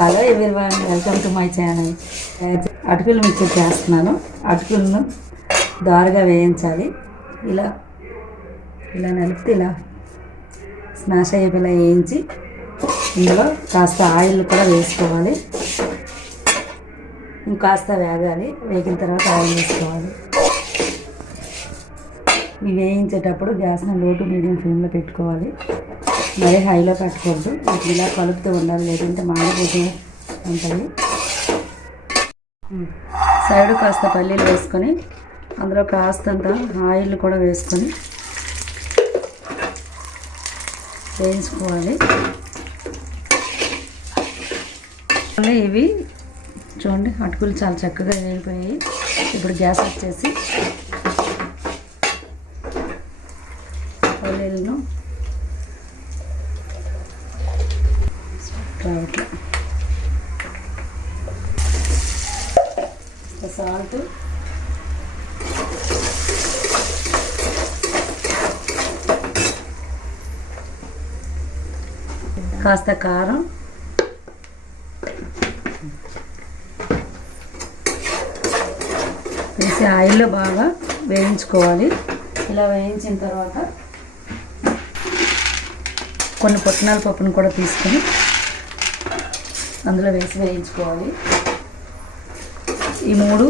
Hello everyone, welcome to my channel. అటుకులు mixture చేస్తున్నాను. అటుకులను దారుగా వేయించాలి. ఇలా ఇలా నలిపితే ఇలా స్మాష్ అయ్యేలా వేయించి ఇందులో కాస్త ఆయిల్ కూడా వేసుకోవాలి. ఇంకాస్త వేగాలి. వేగిన తర్వాత ఆయిల్ వేసుకోవాలి. ఇవి వేయించేటప్పుడు గ్యాస్ని లో టు మీడియం ఫ్లేమ్లో పెట్టుకోవాలి. మరీ హైలో పెట్టకూడదు. వీటిని ఇలా కలుపుతూ ఉండాలి, లేదంటే మాడిపోతూ ఉంటుంది. సైడ్ కాస్త పల్లీలు వేసుకొని అందులో కాస్తంత ఆయిల్ కూడా వేసుకొని వేయించుకోవాలి. ఇవి చూడండి, అటుకులు చాలా చక్కగా వేగిపోయాయి. ఇప్పుడు గ్యాస్ వచ్చేసి పల్లీలను సాల్ట్, కాస్త కారం, వేసి ఆయిల్లో బాగా వేయించుకోవాలి. ఇలా వేయించిన తర్వాత కొన్ని పుట్నాల పప్పును కూడా తీసుకొని అందులో వేసి వేయించుకోవాలి. ఈ మూడు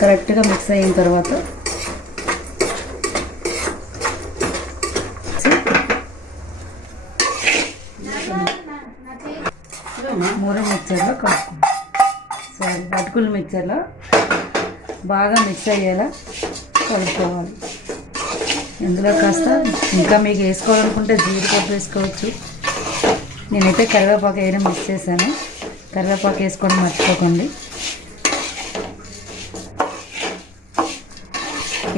కరెక్ట్గా మిక్స్ అయిన తర్వాత మూడు మిక్చర్లో అటుకుల మిక్చర్లో బాగా మిక్స్ అయ్యేలా కలుపుకోవాలి. ఇందులో కాస్త ఇంకా మీకు వేసుకోవాలనుకుంటే జీడిపప్పు వేసుకోవచ్చు. నేనైతే కరివేపాకు వేయడం మిక్స్ చేశాను. కరివేపాకు వేసుకోవడం మర్చిపోకండి.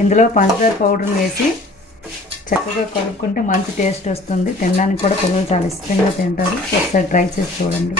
ఇందులో పంచదార పౌడర్ని వేసి చక్కగా కలుపుకుంటే మంచి టేస్ట్ వస్తుంది. తినడానికి కూడా పిల్లలు చాలా ఇష్టంగా తింటారు. ఒకసారి ట్రై చేసి చూడండి.